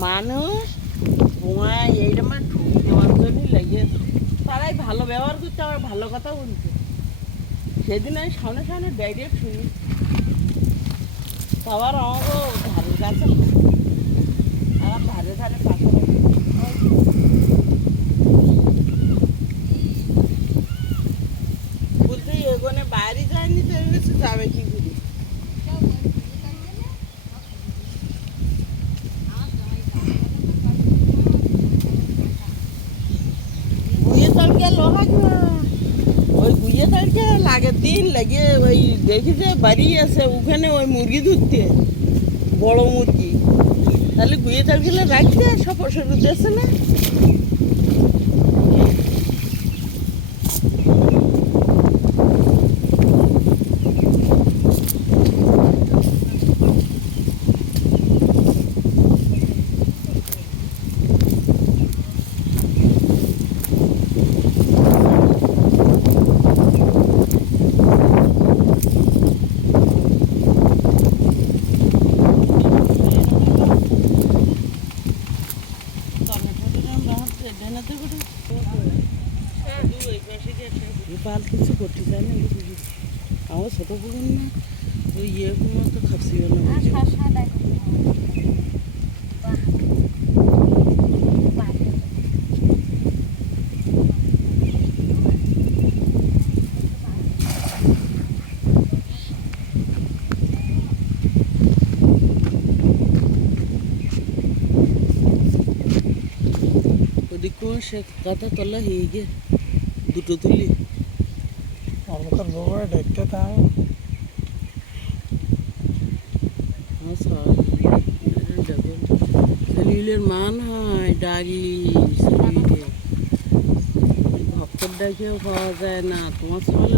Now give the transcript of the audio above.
মানুষ তোমায় এইরকম ঠুকি দেওয়ার জন্যই লেগেছে। তারাই ভালো ব্যবহার করতে, আবার ভালো কথা বলছে। সেদিন আমি সামনে সামনে ডাইরেক্ট শুনি, আবার আমাকে ধারের কাছে আমার ধারে ধারে পাশাপাশি বলতে এখানে বাইরে যায়নি তো এসে যাবে কি করে? গুইয়ে তলকে লোহা ওই গুইয়ে তলকে লাগের দিন লাগে ওই দেখি যে বাড়ি আছে ওখানে ওই মুরগি ধরতে, বড় মুরগি। তাহলে গুইয়ে তলকে রাখতে সব শুরু দিয়েছে না। পাল কিছু করতে চায় না, আমার ছোটো পুকুর না, ওই ইয়েগুলো তো খাচ্ছি না। ওদিকে সে কথা তোলা হয়ে গে দুটো তুলি অলকার বাবা দেখতে তাও শরীরের মান হয় ডাকি ভক্তর ডাকেও পাওয়া যায় না। তোমার সকালে